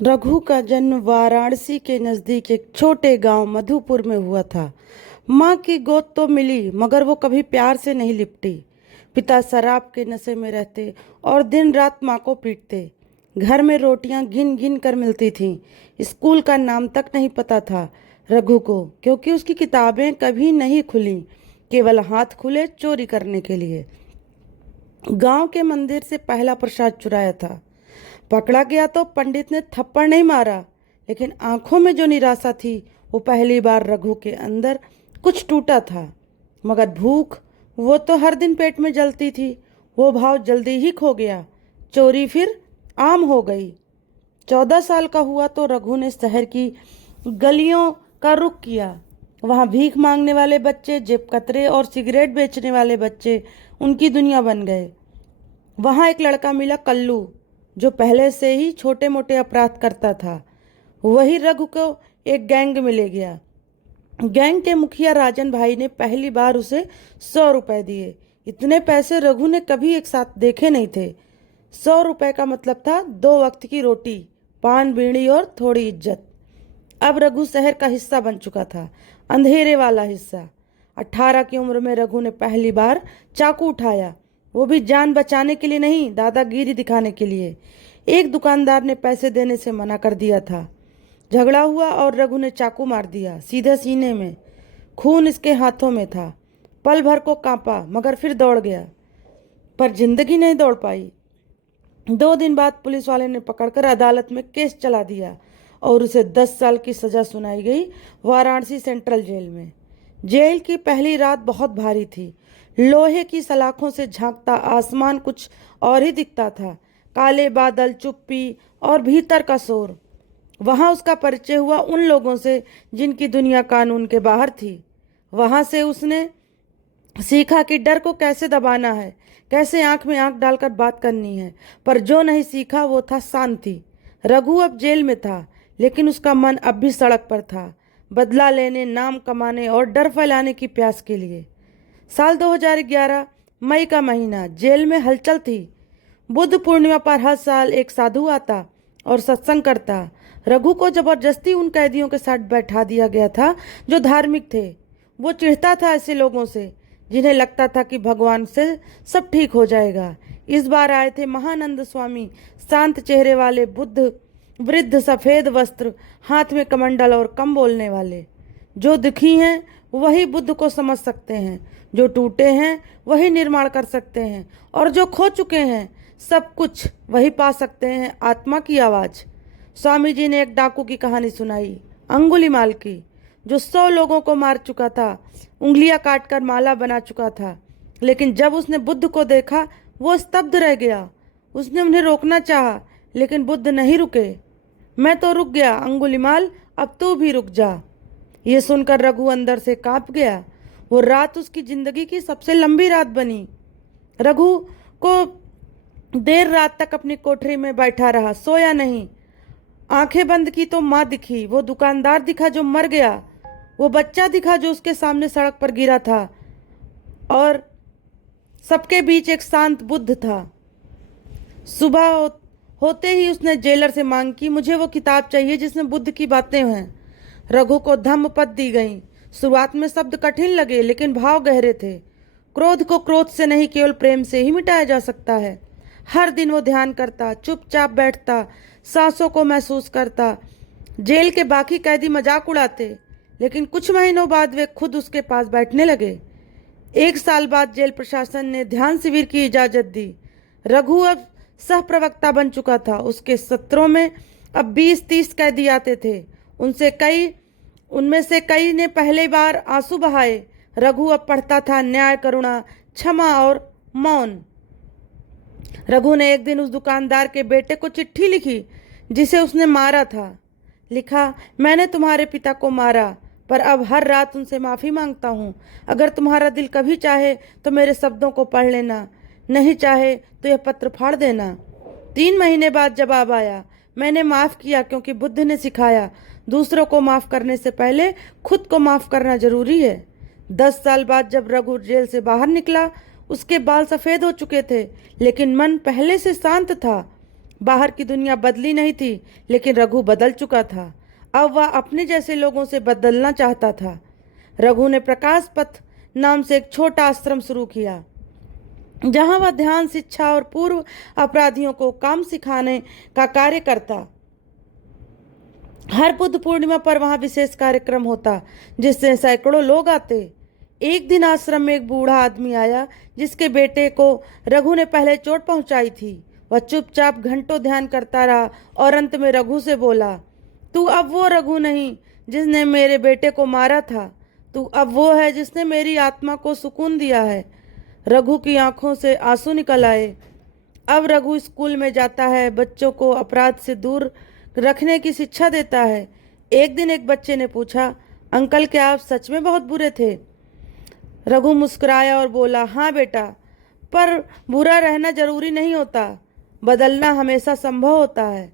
रघु का जन्म वाराणसी के नजदीक एक छोटे गांव मधुपुर में हुआ था। माँ की गोद तो मिली मगर वो कभी प्यार से नहीं लिपटी। पिता शराब के नशे में रहते और दिन रात माँ को पीटते। घर में रोटियां गिन गिन कर मिलती थीं। स्कूल का नाम तक नहीं पता था रघु को, क्योंकि उसकी किताबें कभी नहीं खुली, केवल हाथ खुले चोरी करने के लिए। गांव के मंदिर से पहला प्रसाद चुराया था। पकड़ा गया तो पंडित ने थप्पड़ नहीं मारा, लेकिन आंखों में जो निराशा थी वो पहली बार रघु के अंदर कुछ टूटा था। मगर भूख, वो तो हर दिन पेट में जलती थी। वो भाव जल्दी ही खो गया। चोरी फिर आम हो गई। 14 साल का हुआ तो रघु ने शहर की गलियों का रुख किया। वहाँ भीख मांगने वाले बच्चे, जेब कतरे और सिगरेट बेचने वाले बच्चे उनकी दुनिया बन गए। वहाँ एक लड़का मिला, कल्लू, जो पहले से ही छोटे मोटे अपराध करता था। वही रघु को एक गैंग में ले गया। गैंग के मुखिया राजन भाई ने पहली बार उसे 100 रुपए दिए। इतने पैसे रघु ने कभी एक साथ देखे नहीं थे। 100 रुपए का मतलब था 2 वक्त की रोटी, पान बीड़ी और थोड़ी इज्जत। अब रघु शहर का हिस्सा बन चुका था, अंधेरे वाला हिस्सा। 18 की उम्र में रघु ने पहली बार चाकू उठाया, वो भी जान बचाने के लिए नहीं, दादागिरी दिखाने के लिए। एक दुकानदार ने पैसे देने से मना कर दिया था। झगड़ा हुआ और रघु ने चाकू मार दिया, सीधे सीने में। खून इसके हाथों में था। पल भर को कांपा मगर फिर दौड़ गया, पर जिंदगी नहीं दौड़ पाई। 2 दिन बाद पुलिस वाले ने पकड़कर अदालत में केस चला दिया और उसे 10 साल की सजा सुनाई गई, वाराणसी सेंट्रल जेल में। जेल की पहली रात बहुत भारी थी। लोहे की सलाखों से झांकता आसमान कुछ और ही दिखता था। काले बादल, चुप्पी और भीतर का शोर। वहां उसका परिचय हुआ उन लोगों से जिनकी दुनिया कानून के बाहर थी। वहां से उसने सीखा कि डर को कैसे दबाना है, कैसे आंख में आंख डालकर बात करनी है। पर जो नहीं सीखा वो था शांति। रघु अब जेल में था, लेकिन उसका मन अब भी सड़क पर था, बदला लेने, नाम कमाने और डर फैलाने की प्यास के लिए। साल 2011, मई का महीना। जेल में हलचल थी। बुद्ध पूर्णिमा पर हर साल एक साधु आता और सत्संग करता। रघु को जबरदस्ती उन कैदियों के साथ बैठा दिया गया था जो धार्मिक थे। वो चिढ़ता था ऐसे लोगों से जिन्हें लगता था कि भगवान से सब ठीक हो जाएगा। इस बार आए थे महानंद स्वामी, शांत चेहरे वाले बुद्ध, वृद्ध, सफेद वस्त्र, हाथ में कमंडल और कम बोलने वाले। जो दुखी हैं वही बुद्ध को समझ सकते हैं, जो टूटे हैं वही निर्माण कर सकते हैं, और जो खो चुके हैं सब कुछ वही पा सकते हैं, आत्मा की आवाज़। स्वामी जी ने एक डाकू की कहानी सुनाई, अंगुलीमाल की, जो 100 लोगों को मार चुका था, उंगलियां काटकर माला बना चुका था। लेकिन जब उसने बुद्ध को देखा वो स्तब्ध रह गया। उसने उन्हें रोकना चाहा, लेकिन बुद्ध नहीं रुके। मैं तो रुक गया अंगुलीमाल, अब तू भी रुक जा। ये सुनकर रघु अंदर से कांप गया। वो रात उसकी जिंदगी की सबसे लंबी रात बनी। रघु को देर रात तक अपनी कोठरी में बैठा रहा, सोया नहीं। आंखें बंद की तो माँ दिखी, वो दुकानदार दिखा जो मर गया, वो बच्चा दिखा जो उसके सामने सड़क पर गिरा था, और सबके बीच एक शांत बुद्ध था। सुबह होते ही उसने जेलर से मांग की, मुझे वो किताब चाहिए जिसमें बुद्ध की बातें हैं। रघु को धम्मपद दी गई। शुरुआत में शब्द कठिन लगे, लेकिन भाव गहरे थे। क्रोध को क्रोध से नहीं, केवल प्रेम से ही मिटाया जा सकता है। हर दिन वो ध्यान करता, चुपचाप बैठता, सांसों को महसूस करता। जेल के बाकी कैदी मजाक उड़ाते, लेकिन कुछ महीनों बाद वे खुद उसके पास बैठने लगे। 1 साल बाद जेल प्रशासन ने ध्यान शिविर की इजाजत दी। रघु अब सह प्रवक्ता बन चुका था। उसके सत्रों में अब 20-30 कैदी आते थे। उनमें से कई ने पहली बार आंसू बहाए। रघु अब पढ़ता था न्याय, करुणा, क्षमा और मौन। रघु ने एक दिन उस दुकानदार के बेटे को चिट्ठी लिखी जिसे उसने मारा था। लिखा, मैंने तुम्हारे पिता को मारा, पर अब हर रात उनसे माफ़ी मांगता हूँ। अगर तुम्हारा दिल कभी चाहे तो मेरे शब्दों को पढ़ लेना, नहीं चाहे तो यह पत्र फाड़ देना। 3 महीने बाद जवाब आया, मैंने माफ़ किया क्योंकि बुद्ध ने सिखाया दूसरों को माफ़ करने से पहले खुद को माफ़ करना जरूरी है। 10 साल बाद जब रघु जेल से बाहर निकला, उसके बाल सफ़ेद हो चुके थे, लेकिन मन पहले से शांत था। बाहर की दुनिया बदली नहीं थी, लेकिन रघु बदल चुका था। अब वह अपने जैसे लोगों से बदलना चाहता था। रघु ने प्रकाश पथ नाम से एक छोटा आश्रम शुरू किया, जहां वह ध्यान, शिक्षा और पूर्व अपराधियों को काम सिखाने का कार्य करता। हर बुद्ध पूर्णिमा पर वहां विशेष कार्यक्रम होता, जिससे सैकड़ों लोग आते। एक दिन आश्रम में एक बूढ़ा आदमी आया, जिसके बेटे को रघु ने पहले चोट पहुंचाई थी। वह चुपचाप घंटों ध्यान करता रहा और अंत में रघु से बोला, तू अब वो रघु नहीं जिसने मेरे बेटे को मारा था, तू अब वो है जिसने मेरी आत्मा को सुकून दिया है। रघु की आंखों से आंसू निकल आए। अब रघु स्कूल में जाता है, बच्चों को अपराध से दूर रखने की शिक्षा देता है। एक दिन एक बच्चे ने पूछा, अंकल क्या आप सच में बहुत बुरे थे? रघु मुस्कुराया और बोला, हाँ बेटा, पर बुरा रहना जरूरी नहीं होता, बदलना हमेशा संभव होता है।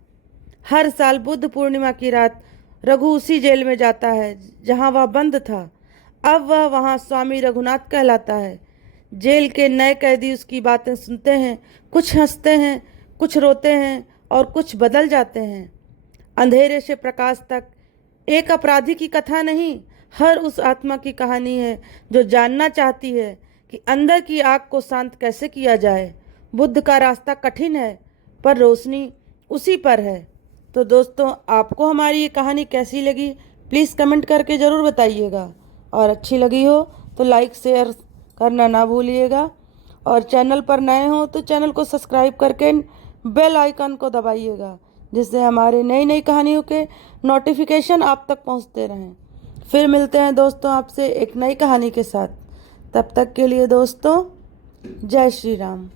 हर साल बुद्ध पूर्णिमा की रात रघु उसी जेल में जाता है जहां वह बंद था। अब वह वहां स्वामी रघुनाथ कहलाता है। जेल के नए कैदी उसकी बातें सुनते हैं, कुछ हंसते हैं, कुछ रोते हैं और कुछ बदल जाते हैं। अंधेरे से प्रकाश तक एक अपराधी की कथा नहीं, हर उस आत्मा की कहानी है जो जानना चाहती है कि अंदर की आग को शांत कैसे किया जाए। बुद्ध का रास्ता कठिन है, पर रोशनी उसी पर है। तो दोस्तों, आपको हमारी ये कहानी कैसी लगी, प्लीज़ कमेंट करके ज़रूर बताइएगा। और अच्छी लगी हो तो लाइक शेयर करना ना भूलिएगा। और चैनल पर नए हो तो चैनल को सब्सक्राइब करके बेल आइकन को दबाइएगा, जिससे हमारे नई नई कहानियों के नोटिफिकेशन आप तक पहुंचते रहें। फिर मिलते हैं दोस्तों आपसे एक नई कहानी के साथ। तब तक के लिए दोस्तों, जय श्री राम।